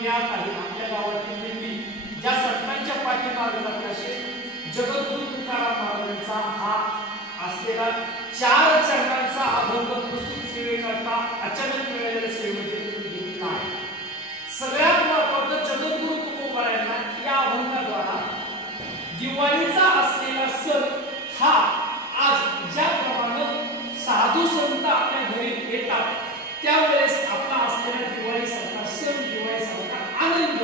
ज्ञात आहे आपल्या गावातील दिंडी ज्या संतांच्या पाठीमागे जाते असे जगद्गुरु तुकाराम महाराजांचा हा असलेला 4 चरणांचा अभंग प्रस्तुत सेवेकरता अचानक मिळालेल्या सेवेमध्ये घेतला आहे. सगळ्यात महत्त्वाचं जगद्गुरु तुकोबारायांना या अभंगाद्वारा दिवाळीचा असलेला सण हा आज ज्याप्रमाणे साधू संत आपल्या घरी येतात त्यावेळेस आपला असलेला दिवाळीसारखा सण दिवाळीसारखा आनंद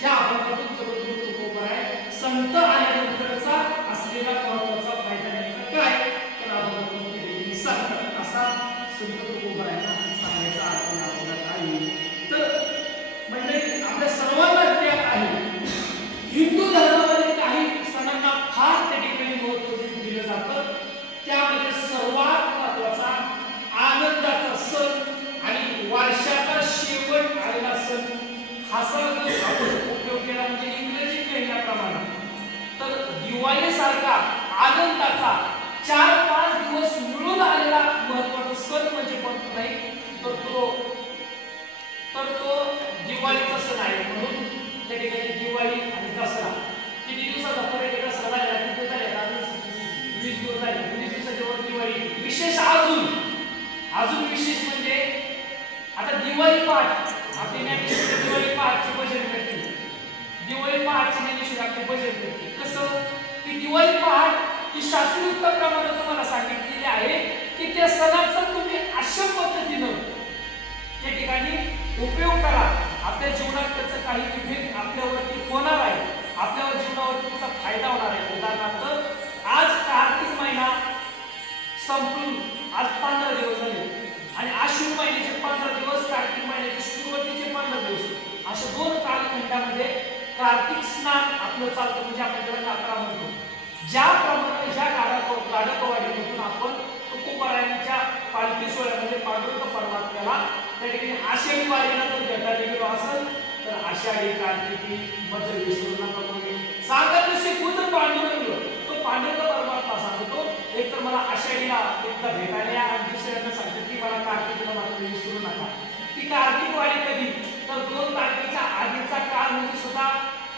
ह्या अभंगातून जगद्गुरु तुकोबाराय संत आल्यानंतरचा असलेला महत्त्वाचा फायदा नेमका काय तर अभंगातून ते सांगतात असा संत तुकोबारायांना सांगायचा आपल्या अभंगात आहे. तर म्हणजे आपल्या सर्वांना ज्ञात आहे हिंदू धर्मामध्ये काही सणांना फार त्या ठिकाणी महत्त्व दिलं जातं. त्यामध्ये सर्वात महत्त्वाचा आनंदाचा सण आणि वर्षाचा शेवट आलेला सण हा सण आपण उपयोग केला म्हणजे इंग्रजी महिन्याप्रमाणे तर दिवाळीसारखा आनंदाचा 4-5 दिवस मिळून आलेला महत्त्वाचा सण म्हणजे पण नाही तर तो दिवाळीचा सण आहे. म्हणून त्या ठिकाणी दिवाळी आणि दसरा किती दिवसाचा फरक आहे दसरा झाला किती झाले 20 दिवस झाले 20 दिवसाच्या वर दिवाळी. विशेष अजून विशेष म्हणजे आता दिवाळी पहाट आपली ज्ञानेश्वरी दिवाळी पहाटचे भजन करते. दिवाळी पहाटचे ज्ञानेश्वरी आपले भजन करते. कसं की दिवाळी पहाट ही शास्त्रोक्त प्रमाणे तुम्हाला सांगितलेली आहे की त्या सणाचा तुम्ही अशा पद्धतीनं त्या ठिकाणी उपयोग करा आपल्या जीवनात त्याचा काही इफेक्ट आपल्यावरती होणार आहे आपल्यावर जीवनावरती त्याचा फायदा होणार आहे. उदाहरणार्थ आज कार्तिक महिना संपून आज 15 दिवस झाले आणि आश्विन महिन्याचे 15 दिवस कार्तिक महिन्याचे सुरुवातीचे 15 दिवस अशा 2 कालखंडामध्ये कार्तिक स्नान आपलं चालतं म्हणजे आपण त्याला काकडा म्हणतो. ज्याप्रमाणे ह्या गाडकवाडीमधून आपण तुकोबारायांच्या पालखी सोहळ्यामध्ये पांडुरंग परमात्म्याला त्या ठिकाणी आषाढी वारीला जर भेटायला गेलो असेल तर आषाढी कार्तिकी मध्ये विसरू नका कोणी सांगत तसे खुद पांडुरंग तो पांडुरंग परमात्मा सांगतो एक तर मला आषाढीला एकदा भेटायला या आणि दुसऱ्यांदा सांगतो की मला कार्तिकीला मात्र विसरू नका. ती कार्तिक वारी कधी तर 2 तारखेच्या आधीचा काळ म्हणजे सुद्धा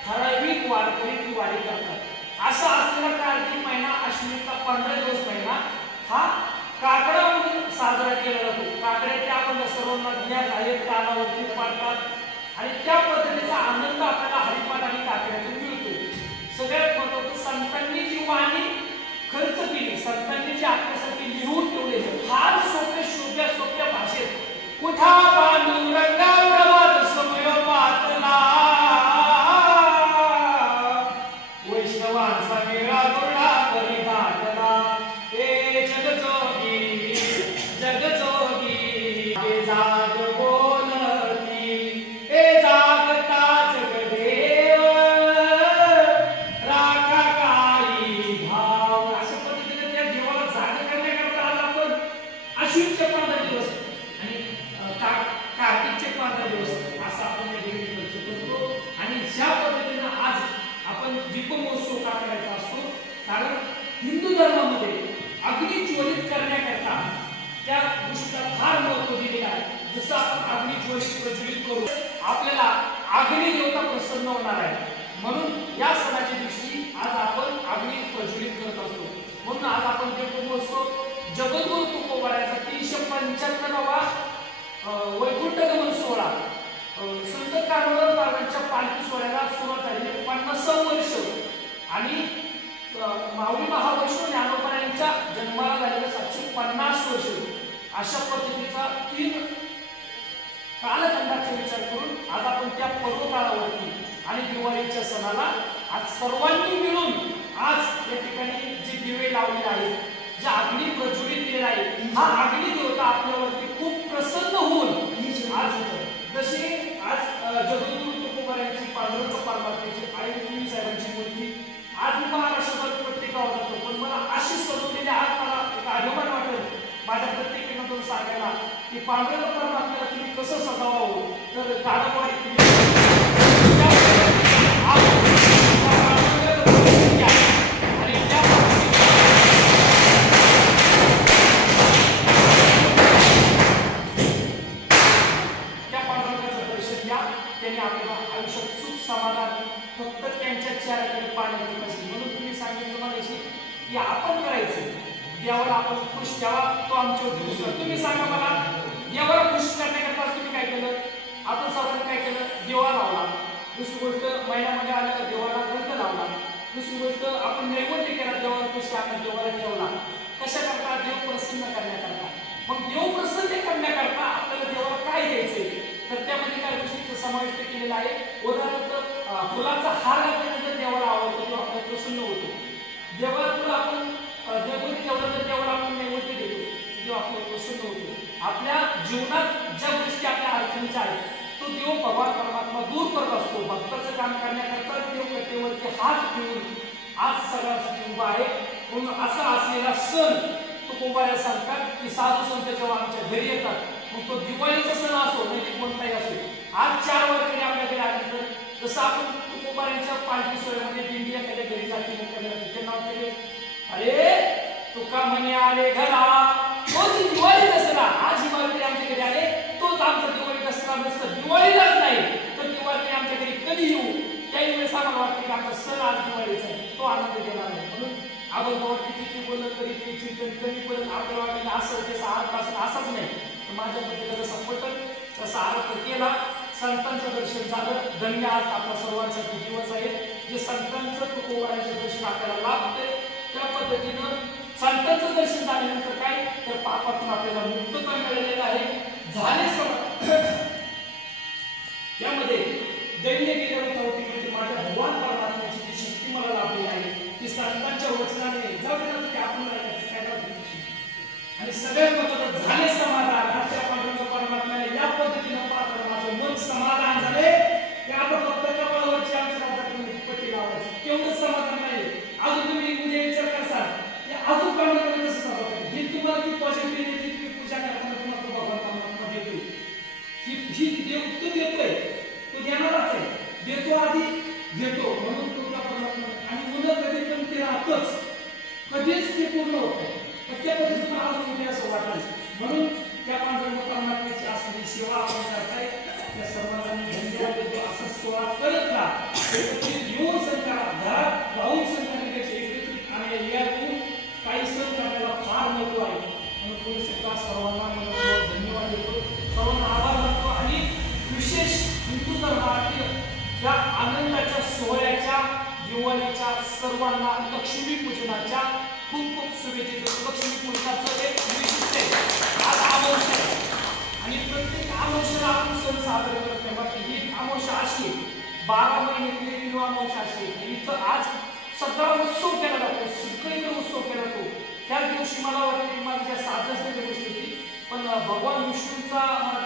ठराविक वारकरी ती वारी करतात. असा असलेला कार्तिक महिना अश्विनीचा 15 दिवस महिना हा काकडा म्हणून साजरा केला जातो. काकड्याचे आपण सर्वांना ज्ञात आहेत कानावरती पाडतात आणि त्या पद्धतीचा आनंद आपल्याला हरिपाठ आणि काकड्यातून मिळतो. सगळ्यात महत्त्वाचं संतांनी जी वाणी खर्च केली संतांनी जी आपल्यासाठी लिहून ठेवले फार सोप्या भाषेत कुठा पांडुरंगा प्रवाद समय पातला वैष्णवांचा मेळा गोळा करी घाटला ए जगजोगी हे जाग बोलती ए जागता जगदेव राखा काही भाव अशा पद्धतीने त्या देवाला जाग करण्याकरता आज आपण अश्विनचे 15 दिवस आणि कार्तिकचे 15 दिवस असं आपण करतो आणि ज्या पद्धतीने आज आपण दीपमहोत्सव का करायचा असतो कारण हिंदू धर्मामध्ये अग्नी ज्वलित करण्याकरता त्या गोष्टीला फार महत्त्व दिलेलं आहे. जसं आपण अग्नी प्रज्वलित करू आपल्याला अग्नी देवता प्रसन्न होणार आहे म्हणून या सणाच्या दिवशी आज आपण अग्नी प्रज्वलित करत असतो. म्हणून आज आपण दीपमहोत्सव जगद्गुरु तुकोबारायांचा 375वा वैकुंठ गमन सोहळा संत कानोदर महाराजांच्या पालखी सोहळ्याला सुरुवात झाली 50 वर्ष आणि माऊली महावैष्णव ज्ञानोबा जन्माला झालेलं 750 वर्ष अशा पद्धतीचा 3 कालखंडाचा विचार करून आज आपण त्या पर्वकाळावरती आणि दिवाळीच्या सणाला आज सर्वांनी मिळून आज या ठिकाणी जे दिवे लावले आहेत जे अग्नी प्रज्वलित केलेला आहे हा अग्नी देवता आपल्यावरती खूप प्रसन्न होऊन आज जसे आज जगद्गुरु तुकोबारायांची पांडुरंग परमात्म्याची आई लक्ष्मी साहेबांची मूर्ती आज महाराष्ट्रात प्रत्येक गावात जातो पण मला अशी सजवलेली आज मला एक अभिमान वाटेल माझ्या प्रत्येकातून सांगायला की पांडुरंग परमात्म्याला तुम्ही कसं सजावावं तर गाडकवाडी त्यांनी आपल्या आयुष्यात सुख समाधान फक्त त्यांच्या चेहऱ्याकडे पाहण्याची पाहिजे. म्हणून तुम्ही सांगितलं मला की आपण करायचं देवाला आपण खुश ठेवा, तो आमच्यावरती खुश राहतो. तुम्ही सांगा मला, देवाला खुश करण्याकरता तुम्ही काय केलं? आपण सर्वांनी काय केलं? देवा लावला. दुसरी गोष्ट महिन्यामध्ये आल्याला देवाला ग्रंथ लावला. दुसरी गोष्ट आपण नैवेद्य केला, देवाला खुश आपण देवाला ठेवला. कशा करता? देव प्रसन्न करण्याकरता. मग देव प्रसन्न करण्याकरता आपल्याला देवाला काय द्यायचंय? तर त्यामध्ये काय गोष्टींचा समाविष्ट केलेला आहे. उदाहरणार्थ फुलाचा हार घातल्यानंतर देवाला आवडतो, देव आपल्याला प्रसन्न होतो. देवाला आपण देवघरी ठेवलं तर देवाला आपण नैवेद्य देतो, देव आपल्याला प्रसन्न होतो. आपल्या जीवनात ज्या गोष्टी आपल्या अडचणीच्या आहेत तो देव भगवान परमात्मा दूर करत असतो. भक्ताचं काम करण्याकरता देव कटेवरती हात ठेवून आज सगळ्यांसाठी उभा आहे. म्हणून असा असलेला सण तो कुंभाऱ्या सांगतात की साधू संत जेव्हा आमच्या घरी येतात, मग तो दिवाळीचा सण असो नाही कोणताही असो, आज 4 वाजता आपल्या घरी आल्यानंतर जसं आपण कुंभाऱ्यांच्या पालखी सोहळ्यामध्ये दिंडी एखाद्या घरी जाते, त्यांना नाव अरे तुका म्हणे आले घरा, तोच दिवाळी दसरा. आज हिमालय आमच्या घरी आले, तोच आमचा दिवाळी दसरा नसतं. दिवाळीलाच नाही तर दिवाळी आमच्या घरी कधी येऊ, त्याही वेळेस आम्हाला वाटतं की आमचा सण आज दिवाळीचा आहे, तो आनंद देणार आहे. म्हणून आपण बाबा किती बोललं तरी ते चिंतन कमी पडेल. आपल्याला वाटेल असं त्याचा अर्थ असेल, असाच नाही. तर माझ्या पद्धतीला जसा पटल तसा अर्थ केला. संतांचं दर्शन झालं, धन्य आज आपल्या सर्वांसाठी दिवस आहे. जे संतांचं कुंभारांचं दर्शन आपल्याला लाभतंय त्या पद्धतीनं संतांचं दर्शन झाल्यानंतर काय तर पापातून आपल्याला मुक्तता मिळालेलं आहे. झाले यामध्ये दैन्य केल्यावर होती माझ्या भगवान परमात्म्याची जी शक्ती मला लाभलेली आहे ती संतांच्या वचनाने जाऊ देणार की आपण आणि सगळ्यात महत्त्वाचं झाले समाधान. आजच्या पांडुरंग परमात्म्याने या पद्धतीनं पाहताना माझं मन समाधान झाले की आपण फक्त कपाळावरची आमच्या पट्टी लावायची तेवढंच समाधान नाही. अजून तुम्ही उद्या विचार करसाल की अजून पांडुरंग कसं समाधान, हे तुम्हाला ती पॉझिटिव्ह येते. तुम्ही पूजा करताना तुम्हाला भगवान परमात्मा देतो ही देव तो देतोय, तो देणारच आहे. देतो आधी घेतो म्हणून तुमच्या परमात्मा आणि मुलं कधी पण ते राहतच, कधीच ते पूर्ण होतं. त्या पद्धतीनं अजून उद्या असं वाटलं. म्हणून त्या पांडुरंग परमात्म्याची असलेली सेवा आपण करताय त्या सर्वांना धन्यवाद देतो. असं सोहळा करत राहा, येऊन सण करा, घरात राहून सण करण्यापेक्षा एकत्रित आणि यातून काही सण करण्याला फार महत्व आहे. म्हणून तुम्ही सुद्धा सर्वांना धन्यवाद देतो, सर्वांना आभार मानतो. आणि विशेष हिंदू धर्मातील या आनंदाच्या सोहळ्याच्या दिवाळीच्या सर्वांना लक्ष्मी पूजनाच्या खूप खूप शुभेच्छा देतो. लक्ष्मी पूजनाचं एक वैशिष्ट्य आहे, आज अमावस्या आहे आणि प्रत्येक अमावस्येला आपण सण साजरे करत नाही. ही अमावस्या अशी 12 महिन्यातली अमावस्या अशी आहे. इथं आज सगळा उत्सव केला जातो, सगळीकडे उत्सव केला जातो. त्याच दिवशी मला वाटतं की माझ्या साधण्याची गोष्ट होती, पण भगवान विष्णूंचा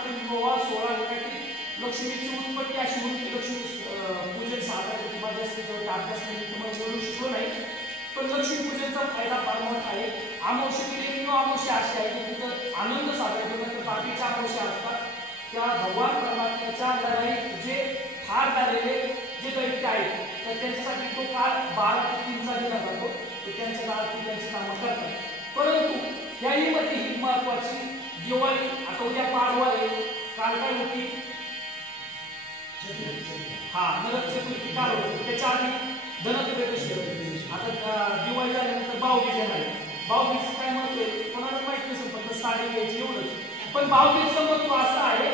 विवाह सोहळा होता की लक्ष्मीची उत्पत्ती अशी म्हणून की लक्ष्मी पूजन साजरा करते. माझ्या अभ्यास नाही तुम्हाला बोलू शकलो नाही, पण लक्ष्मीपूजनचा फायदा फार मोठा आहे. अमावस्येतील एकमेव अमावस्या अशी आहे की तिथं आनंद साजरा करण्यात बाकीच्या अमावस्या असतात त्या भगवान परमात्म्याच्या लढाईत जे ठार झालेले जे दैत्य आहेत तर त्यांच्यासाठी तो काळ 12 ते 3चा दिला जातो. तो त्यांच्या काळात त्यांची कामं करतात. परंतु याहीमध्ये ही महत्वाची दिवाळी आता उद्या पाडवा आहे, काल काय होती नरक चतुर्थी काल होती, त्याच्या आधी धनत्रयोदशी होती. आता दिवाळी झाल्यानंतर भाऊबीज आहे. भाऊबीज काय महत्व आहे कोणाला माहिती नसेल, फक्त साडी घ्यायची एवढंच. पण भाऊबीजचं महत्व असं आहे,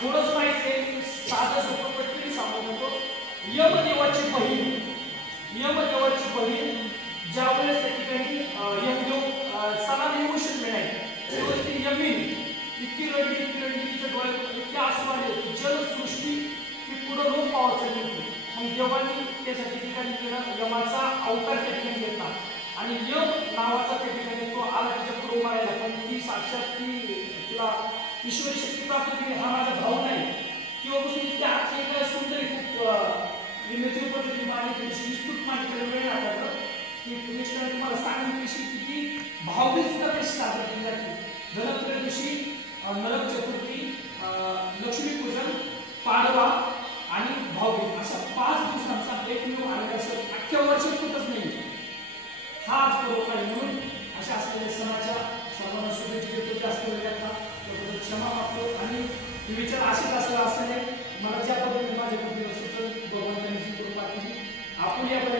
थोडंच माहिती आहे, साधं सोपं पटकन सांगू नको. यमदेवाची बहीण ज्यावेळेस त्या ठिकाणी यमदेव सणाला येऊ शकले नाही त्यावेळेस ती यमीन इतकी रडली तिच्या डोळ्यात इतके आसू आले की जलसृष्टी ती पुढं रोप पावत चालली होती. मग देवांनी त्यासाठी ठिकाणी केलं, यमाचा अवतार त्या ठिकाणी घेतला आणि यम नावाचा त्या ठिकाणी तो आला तिच्या पुढे मारायला. पण ती साक्षात तिला ईश्वरी शक्ती प्राप्त केली, हा माझा भाऊ नाही. तेव्हापासून इतकी आख्यायिका सुंदर खूप विनोदी पद्धतीने मांडली, त्यांची विस्तृत मांडणी वेळ लागला की कृष्णाने तुम्हाला सांगून कशी किती भावबीज सुद्धा कशी साजरी केली जाते. धनत्रयोदशी, नरक चतुर्थी, लक्ष्मीपूजन, पाडवा आणि भाऊबीज अशा 5 दिवसांचा एकमेव आलेला सण अख्ख्या वर्षात कुठंच नाही. हा आज बरोबर आहे. म्हणून अशा असलेल्या सणाच्या सर्वांना शुभेच्छा देतो. जास्त वेळ लागला त्याबद्दल क्षमा मागतो आणि विचार असेच असला असं नाही. मला ज्या पद्धतीने आपुलियापणे